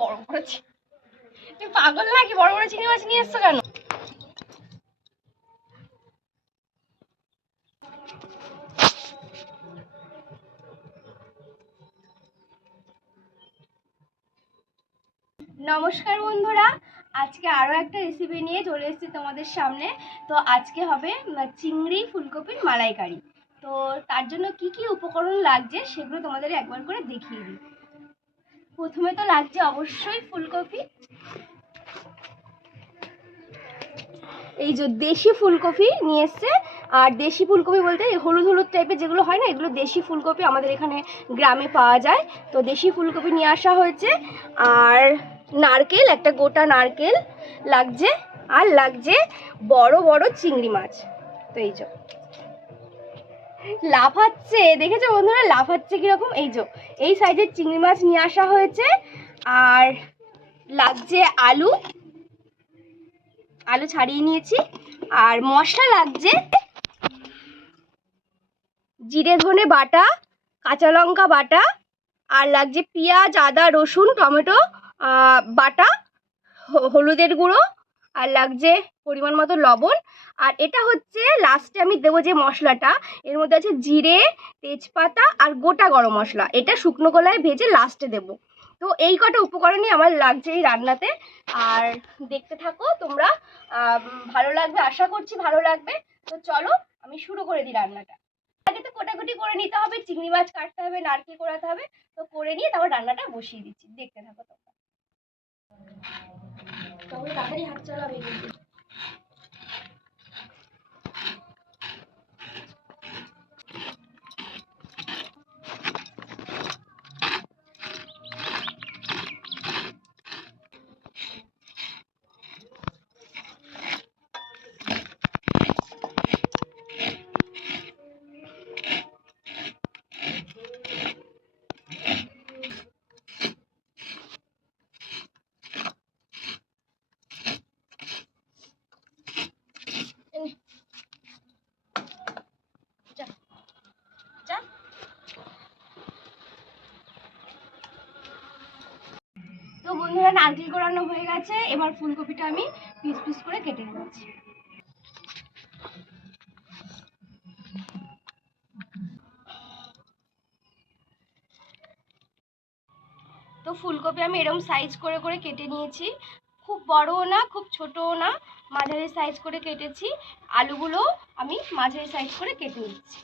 বড় বড় তুমি পাগল নাকি? বড় বড় চিংড়ি মাছ নিয়ে এসছো কেন? নমস্কার বন্ধুরা, আজকে আরও একটা রেসিপি নিয়ে চলে এসেছি তোমাদের সামনে। তো আজকে হবে চিংড়ি ফুলকপির মালাইকারি। তো তার জন্য কি কি উপকরণ লাগছে সেগুলো তোমাদের একবার করে দেখিয়ে দিই। প্রথমে তো লাগছে অবশ্যই ফুলকপি। এই যে দেশি ফুলকপি নিয়ে এসছে। আর দেশি ফুলকপি বলতে হলুদ হলুদ টাইপের যেগুলো হয় না, এগুলো দেশি ফুলকপি আমাদের এখানে গ্রামে পাওয়া যায়। তো দেশি ফুলকপি নিয়ে আসা হয়েছে। আর নারকেল, একটা গোটা নারকেল লাগছে। আর লাগছে বড় বড় চিংড়ি মাছ। তো এই যে লাফাচ্ছে, দেখেছো বন্ধুরা লাফাচ্ছে কিরকম? এই সাইজের চিংড়ি মাছ নিয়ে আসা হয়েছে। আর লাগছে আলু ছাড়িয়ে নিয়েছি। আর মশলা লাগছে জিরে ধনে বাটা, কাঁচা লঙ্কা বাটা, আর লাগছে পেঁয়াজ আদা রসুন টমেটো বাটা, হলুদের গুঁড়ো, আর লাগছে পরিমাণ মতো লবণ। আর এটা হচ্ছে লাস্টে আমি দেবো যে মশলাটা, এর মধ্যে আছে জিরে, তেজপাতা আর গোটা গরম মশলা। এটা শুকনো কলায় ভেজে লাস্টে দেবো। তো এই কটা উপকরণই আমার লাগছে এই রান্নাতে। আর দেখতে থাকো তোমরা, ভালো লাগবে, আশা করছি ভালো লাগবে। তো চলো আমি শুরু করে দিই রান্নাটা। আগে তো কোটাকুটি করে নিতে হবে, চিংড়ি মাছ কাটতে হবে, নারকেল কোড়াতে হবে। তো করে নিয়ে তারপর রান্নাটা বসিয়ে দিচ্ছি, দেখতে থাকো তোমরা। তাড়াতাড়ি হাত চালাবে কিন্তু। তো বন্ধুরা নারকেল কোড়ানো হয়ে গেছে, এবার ফুলকপিটা আমি পিস পিস করে কেটে নিচ্ছি। তো ফুলকপি আমি এরকম সাইজ করে করে কেটে নিয়েছি, খুব বড়ও না খুব ছোটও না, মাঝারি সাইজ করে কেটেছি। আলুগুলো আমি মাঝারি সাইজ করে কেটে নিচ্ছি।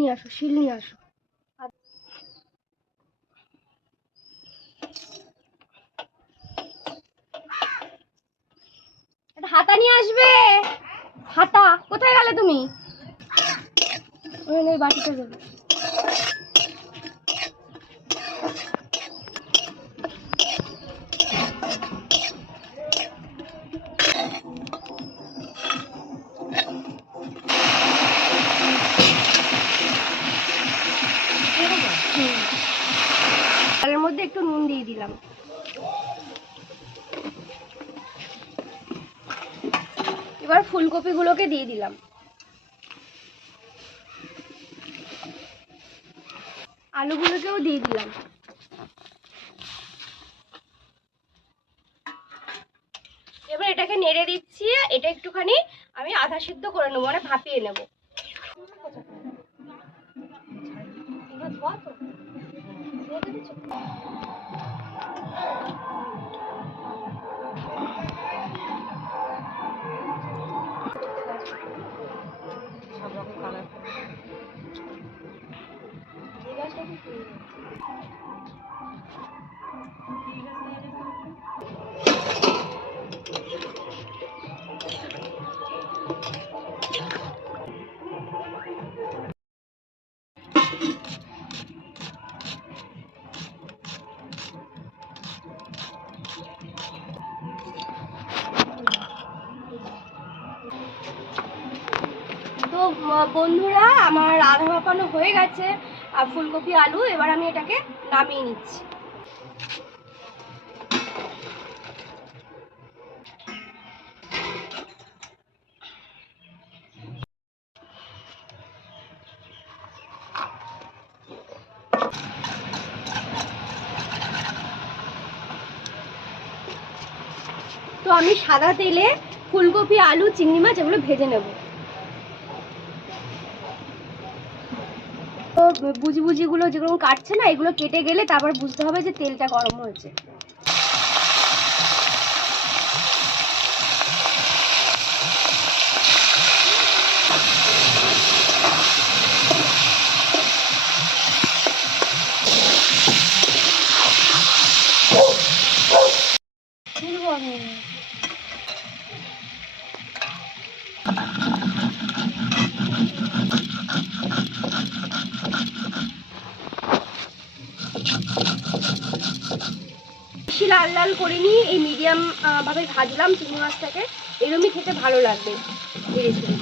নিয়ে আসো, শিল নিয়ে আসো। হাতা নিয়ে আসবে। হাতা কোথায় গেলে তুমি? ওই বাটিতে যাবে। এর মধ্যে একটু নুন দিয়ে দিলাম। এবার ফুলকপিগুলোকে দিয়ে দিলাম। আলুগুলোকেও দিয়ে দিলাম। এবার এটাকে নেড়ে দিচ্ছি। এটা একটুখানি আমি আধা সিদ্ধ করে নেবো, মানে ভাপিয়ে নেবো। তো বন্ধুরা, আমার আধা ভাপানো হয়ে গেছে আর ফুলকপি আলু। এবার আমি এটাকে নামিয়ে নিচ্ছি। তো আমি সাদা তেলে ফুলকপি আলু চিংড়ি মাছ এগুলো ভেজে নেব। তো বুজিগুলো যেগুলো কাটছে না, এগুলো কেটে গেলে তারপর বুঝতে হবে যে তেলটা গরম হয়েছে। বেশি লাল লাল করিনি, এই মিডিয়াম ভাবে ভাজলাম চিংড়ি মাছটাকে। এরমই খেতে ভালো লাগবে এই রেসিপি।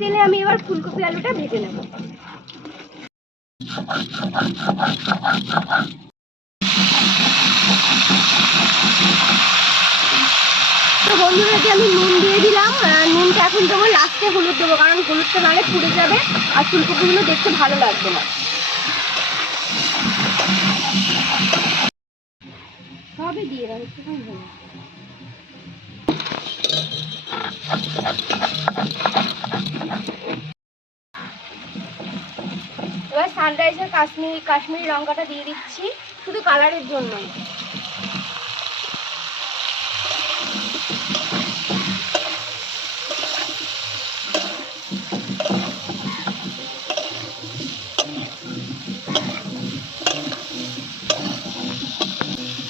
তেলে আমি এবার ফুলকপি আলুটা ভেজে নেব। তো বন্ধুরা, আমি নুন দিয়ে দিলাম। নুনটা এখন দেবো লাস্টে, হলুদ দেবো, কারণ হলুদটা নাহলে পুড়ে যাবে আর ফুলকপিগুলো দেখতে ভালো লাগবে না। সবই দিয়ে দাও একটুখানি হলুদ। এবার সানরাইজের কাশ্মীরি লঙ্কাটা দিয়ে দিচ্ছি, শুধু কালারের জন্য।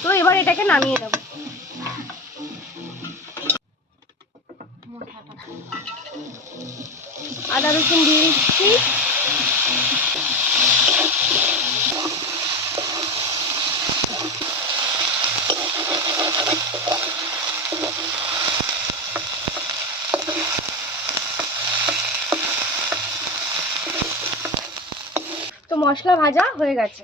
তো এবার এটাকে নামিয়ে নেব। আদা রসুন দিয়ে দিচ্ছি। তো মশলা ভাজা হয়ে গেছে।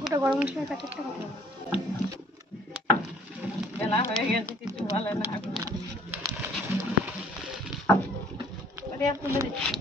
গোটা গরম মশলার প্যাকেটটা কত? বেলা হয়ে গেছে, কিছু বলে না। তুলে দিচ্ছি।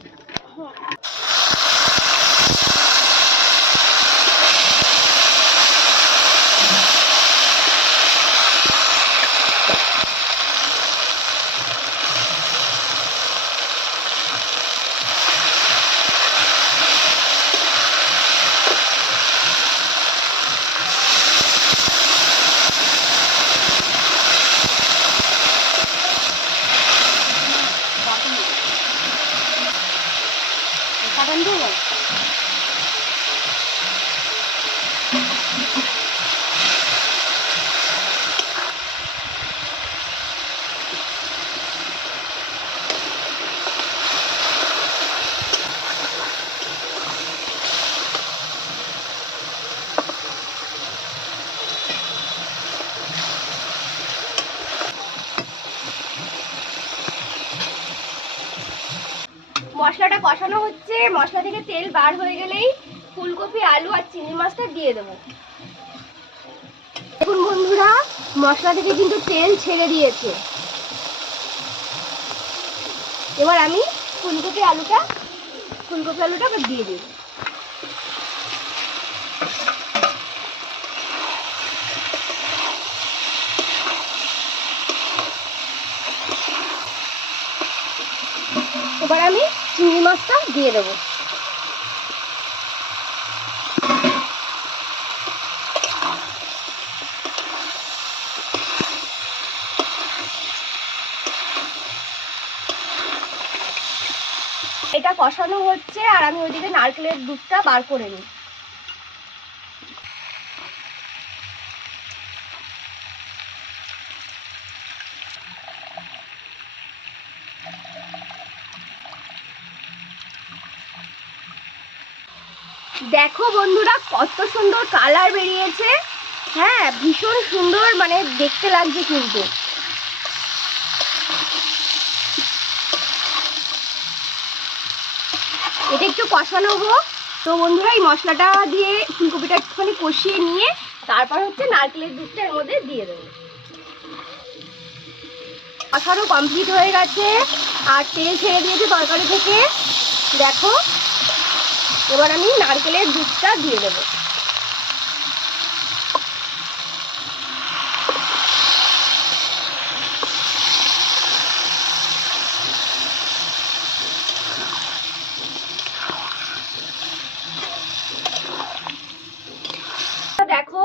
মশলাটা কষানো হচ্ছে, মশলা থেকে তেল বার হয়ে গেলেই ফুলকপি, আলু আর চিংড়ি মাছটা দিয়ে দেবো। দেখুন বন্ধুরা, মশলা থেকে কিন্তু তেল ছেড়ে দিয়েছে। এবার আমি ফুলকপি আলুটা দিয়ে দিই। এবার আমি চিংড়ি মাছটা দিয়ে দেবো। এটা কষানো হচ্ছে আর আমি ওইদিকে নারকেলের দুধটা বার করে নিই। দেখো বন্ধুরা, কত সুন্দর কালার বেরিয়েছে। হ্যাঁ, ভীষণ সুন্দর মানে দেখতে লাগছে কিন্তু। এটা একটু কষানো হোক। তো বন্ধুরা, এই মশলাটা দিয়ে ফুলকপিটা একটুখানি কষিয়ে নিয়ে তারপর হচ্ছে নারকেলের দুধটা এর মধ্যে দিয়ে দেবো। কষানো কমপ্লিট হয়ে গেছে আর তেল ছেড়ে দিয়েছে তরকারি থেকে। দেখো, এবার আমি নারকেলের দুধটা দিয়ে দেবো। দেখো,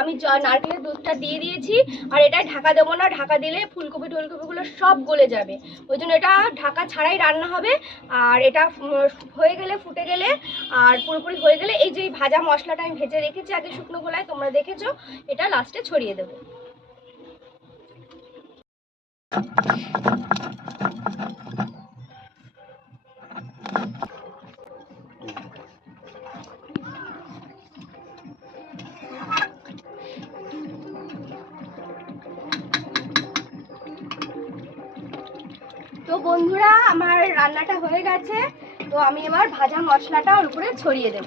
আমি নারকেলের দুধটা দিয়ে দিয়েছি আর এটা ঢাকা দেবো না। ঢাকা দিলে ফুলকপি টুলকপিগুলো সব গলে যাবে, ওই জন্য এটা ঢাকা ছাড়াই রান্না হবে। আর এটা হয়ে গেলে, ফুটে গেলে আর পুরোপুরি হয়ে গেলে এই যে ভাজা মশলাটা আমি ভেজে রেখেছি আগে শুকনো খোলায়, তোমরা দেখেছো, এটা লাস্টে ছড়িয়ে দেবো। তো বন্ধুরা, আমার রান্নাটা হয়ে গেছে। তো আমি এবার ভাজা মশলাটা ওর উপরে ছড়িয়ে দেব।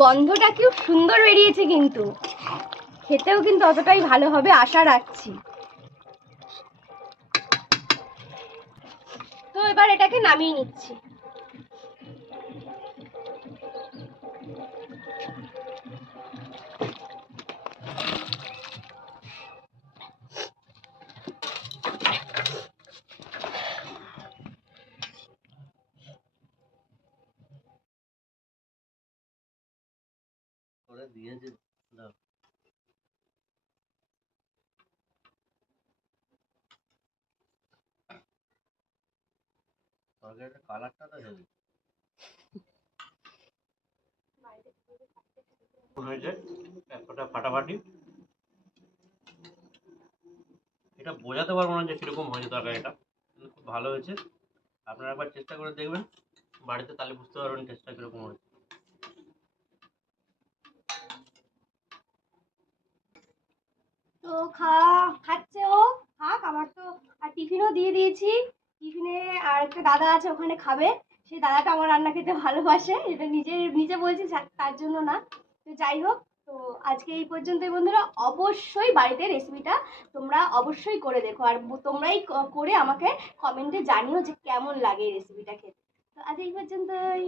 গন্ধটা খুব সুন্দর বেরিয়েছে, কিন্তু খেতেও কিন্তু অতটাই ভালো হবে আশা রাখছি। তো এবার এটাকে নামিয়ে নিচ্ছি। কালারটা তো হেভি হয়েছে, এতটা ফাটাফাটি। এটা বোঝাতে পারবো না যে কিরকম হয়েছে তরকারিটা, কিন্তু খুব ভালো হয়েছে। আপনারা একবার চেষ্টা করে দেখবেন বাড়িতে, তাহলে বুঝতে পারবেন টেস্টটা কিরকম হয়েছে। তো খাচ্ছে ও, থাক। আমার তো আর টিফিনও দিয়ে দিয়েছি। টিফিনে আর একটা দাদা আছে, ওখানে খাবে। সেই দাদাটা আমার রান্না খেতে ভালোবাসে, এটা নিজে বলছি, তার জন্য না। তো যাই হোক, তো আজকে এই পর্যন্তই বন্ধুরা। অবশ্যই বাড়িতে রেসিপিটা তোমরা অবশ্যই করে দেখো, আর তোমরাই করে আমাকে কমেন্টে জানিও যে কেমন লাগে এই রেসিপিটা খেতে। তো আজ এই পর্যন্তই।